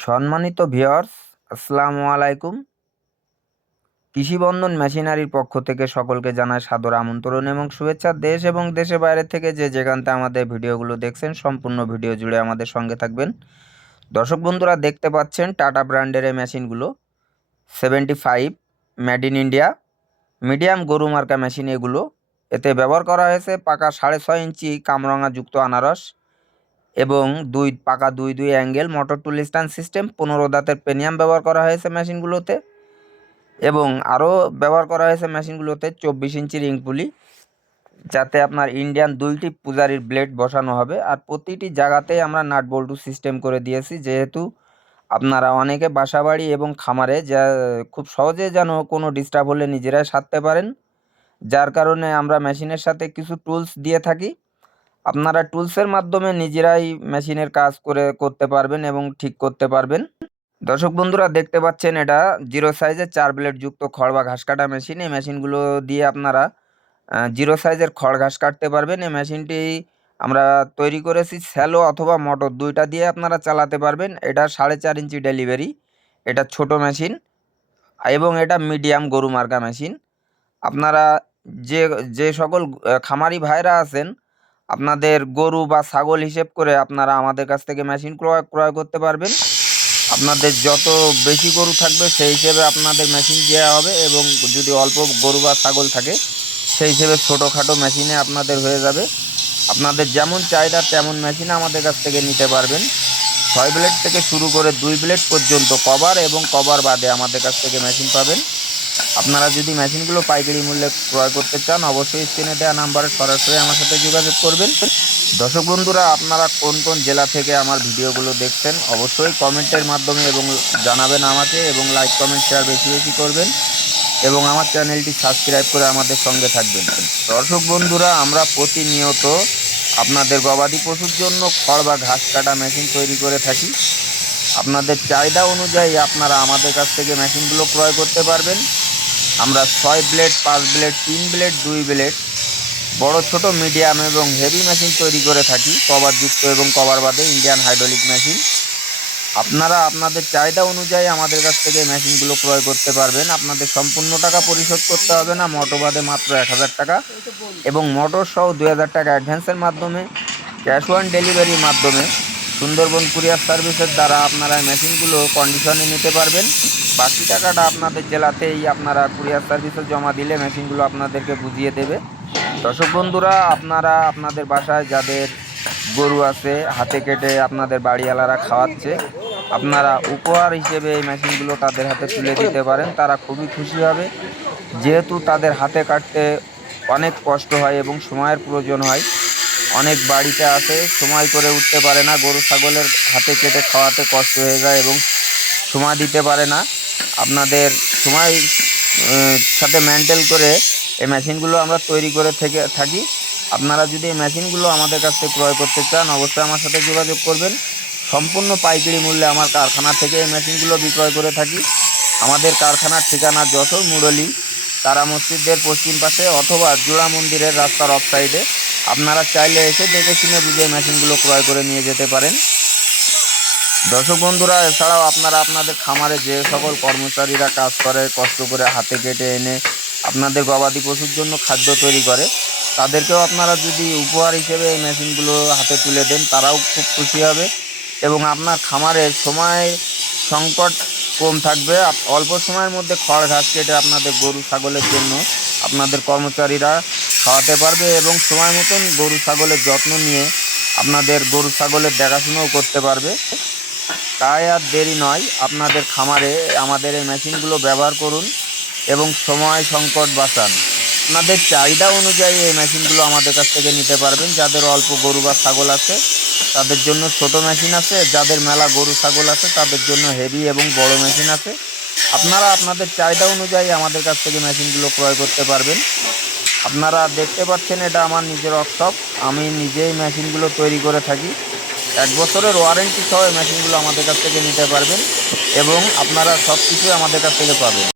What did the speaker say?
সম্মানিত ভিউয়ার্স, আসসালামু আলাইকুম। কৃষিবন্ধন মেশিনারির পক্ষ থেকে সকলকে জানায় সাদর আমন্ত্রণ এবং শুভেচ্ছা। দেশ এবং দেশের বাইরে থেকে যে যেখানতে আমাদের ভিডিওগুলো দেখছেন, সম্পূর্ণ ভিডিও জুড়ে আমাদের সঙ্গে থাকবেন। দর্শক বন্ধুরা, দেখতে পাচ্ছেন টাটা ব্র্যান্ডের এই মেশিনগুলো। Seventy five made in India. Medium গরু মার্কা মেশিন এগুলো। এতে ব্যবহার করা হয়েছে পাকা সাড়ে ছয় ইঞ্চি কামরঙা যুক্ত আনারস। এবং দুই পাকা দুই দুই angle motor tool stand system, পনেরো দাঁতের পেনিয়াম ব্যবহার করা হয়েছে মেশিনগুলোতে এবং আরও ব্যবহার করা হয়েছে মেশিনগুলোতে চব্বিশ ইঞ্চি রিং পুলি যাতে আপনার ইন্ডিয়ান দুইটি পূজারির ব্লেড বসানো হবে। আর প্রতিটি জায়গাতেই আমরা নাট বল্টু সিস্টেম করে দিয়েছি, যেহেতু আপনারা অনেকে বাসাবাড়ি এবং খামারে যা খুব সহজে যেন কোনো ডিস্টার্ব হলে নিজেরাই সারতে পারেন। যার কারণে আমরা মেশিনের সাথে কিছু টুলস দিয়ে থাকি। আপনারা টুলসের মাধ্যমে নিজেরাই মেশিনের কাজ করে করতে পারবেন এবং ঠিক করতে পারবেন। দর্শক বন্ধুরা, দেখতে পাচ্ছেন এটা জিরো সাইজের চার ব্লেড যুক্ত খড় বা ঘাস কাটা মেশিন এই মেশিনগুলো দিয়ে আপনারা জিরো সাইজের খড় ঘাস কাটতে পারবেন। এই মেশিনটি আমরা তৈরি করেছি স্যালো অথবা মোটর দুইটা দিয়ে আপনারা চালাতে পারবেন। এটা সাড়ে চার ইঞ্চি ডেলিভারি এটা ছোট মেশিন এবং এটা মিডিয়াম গরু মার্কা মেশিন আপনারা যে যে সকল খামারি ভাইরা আছেন আপনাদের গরু বা ছাগল হিসেব করে আপনারা আমাদের কাছ থেকে মেশিন ক্রয় ক্রয় করতে পারবেন। আপনাদের যত বেশি গরু থাকবে সেই হিসেবে আপনাদের মেশিন দেওয়া হবে এবং যদি অল্প গরু বা ছাগল থাকে সেই হিসেবে ছোটোখাটো মেশিনে আপনাদের হয়ে যাবে। আপনাদের যেমন চাহিদা তেমন মেশিনে আমাদের কাছ থেকে নিতে পারবেন। ছয় ব্লেড থেকে শুরু করে দুই ব্লেড পর্যন্ত কভার এবং কভার বাদে আমাদের কাছ থেকে মেশিন পাবেন। আপনারা যদি মেশিনগুলো পাইকারি মূল্যে ক্রয় করতে চান, অবশ্যই স্ক্রিনে দেওয়া নাম্বারে সরাসরি আমার সাথে যোগাযোগ করবেন। দর্শক বন্ধুরা, আপনারা কোন কোন জেলা থেকে আমার ভিডিওগুলো দেখছেন, অবশ্যই কমেন্টের মাধ্যমে এবং জানাবেন আমাকে এবং লাইক, কমেন্ট, শেয়ার বেশি বেশি করবেন এবং আমার চ্যানেলটি সাবস্ক্রাইব করে আমাদের সঙ্গে থাকবেন। দর্শক বন্ধুরা, আমরা প্রতিনিয়ত আপনাদের গবাদি পশুর জন্য খড় বা ঘাস কাটা মেশিন তৈরি করে থাকি। আপনাদের চাহিদা অনুযায়ী আপনারা আমাদের কাছ থেকে মেশিনগুলো ক্রয় করতে পারবেন। আমরা ছয় ব্লেড পাঁচ ব্লেড তিন ব্লেড দুই ব্লেড বড়, ছোট মিডিয়াম এবং হেভি মেশিন তৈরি করে থাকি কভার যুক্ত এবং কভার বাদে ইন্ডিয়ান হাইড্রোলিক মেশিন আপনারা আপনাদের চাহিদা অনুযায়ী আমাদের কাছ থেকে মেশিনগুলো ক্রয় করতে পারবেন। আপনাদের সম্পূর্ণ টাকা পরিশোধ করতে হবে না মোটর বাদে মাত্র এক হাজার টাকা। এবং মোটর সহ দুই হাজার টাকা অ্যাডভান্সের মাধ্যমে ক্যাশ অন ডেলিভারির মাধ্যমে সুন্দরবন কুরিয়ার সার্ভিসের দ্বারা আপনারা মেশিনগুলো কন্ডিশনে নিতে পারবেন। বাকি টাকাটা আপনাদের জেলাতেই আপনারা কুরিয়ার সার্ভিসে জমা দিলে মেশিনগুলো আপনাদেরকে বুঝিয়ে দেবে। দর্শক বন্ধুরা, আপনারা আপনাদের বাসায় যাদের গরু আছে, হাতে কেটে আপনাদের বাড়িওয়ালারা খাওয়াচ্ছে, আপনারা উপহার হিসেবে এই মেশিনগুলো তাদের হাতে তুলে দিতে পারেন, তারা খুবই খুশি হবে। যেহেতু তাদের হাতে কাটতে অনেক কষ্ট হয় এবং সময়ের প্রয়োজন হয় অনেক বাড়িতে আসে, সময় করে উঠতে পারে না, গরু ছাগলের হাতে কেটে খাওয়াতে কষ্ট হয়ে যায় এবং সময় দিতে পারে না। আপনাদের সময় সাথে মেনটেন করে এই মেশিনগুলো আমরা তৈরি করে থেকে, থাকি। আপনারা যদি এই মেশিনগুলো আমাদের কাছ থেকে ক্রয় করতে চান, অবশ্যই আমার সাথে যোগাযোগ করবেন। সম্পূর্ণ পাইকারি মূল্যে আমার কারখানা থেকে এই মেশিনগুলো বিক্রয় করে থাকি। আমাদের কারখানার ঠিকানা যশোর মুরলী, তারা মসজিদের পশ্চিম পাশে অথবা জোড়া মন্দিরের রাস্তার অফ সাইডে আপনারা চাইলে এসে দেখে শুনে বুঝে মেশিনগুলো ক্রয় করে নিয়ে যেতে পারেন। দর্শক বন্ধুরা, এছাড়াও আপনারা আপনাদের খামারে যে সকল কর্মচারীরা কাজ করে, কষ্ট করে হাতে কেটে এনে আপনাদের গবাদি পশুর জন্য খাদ্য তৈরি করে, তাদেরকেও আপনারা যদি উপহার হিসেবে এই মেশিনগুলো হাতে তুলে দেন, তারাও খুব খুশি হবে। এবং আপনার খামারে সময় সংকট কম থাকবে। অল্প সময়ের মধ্যে খড় ঘাস কেটে আপনাদের গরু ছাগলের জন্য আপনাদের কর্মচারীরা খাওয়াতে পারবে এবং সময় মতন গরু ছাগলের যত্ন নিয়ে আপনাদের গরু ছাগলের দেখাশুনোও করতে পারবে। তাই আর দেরি নয়, আপনাদের খামারে আমাদের এই মেশিনগুলো ব্যবহার করুন এবং সময় সংকট বাঁচান। আপনাদের চাহিদা অনুযায়ী এই মেশিনগুলো আমাদের কাছ থেকে নিতে পারবেন, যাদের অল্প গরু বা ছাগল আছে। তাদের জন্য ছোট মেশিন আছে, যাদের মেলা গরু, ছাগল আছে, তাদের জন্য হেভি এবং বড় মেশিন আছে। আপনারা আপনাদের চাহিদা অনুযায়ী আমাদের কাছ থেকে মেশিনগুলো ক্রয় করতে পারবেন। আপনারা দেখতে পাচ্ছেন এটা আমার নিজের ওয়ার্কশপ আমি নিজেই মেশিনগুলো তৈরি করে থাকি। এক বছরের ওয়ারেন্টি সহ মেশিনগুলো আমাদের কাছ থেকে নিতে পারবেন এবং আপনারা সব কিছুই আমাদের কাছ থেকে পাবেন।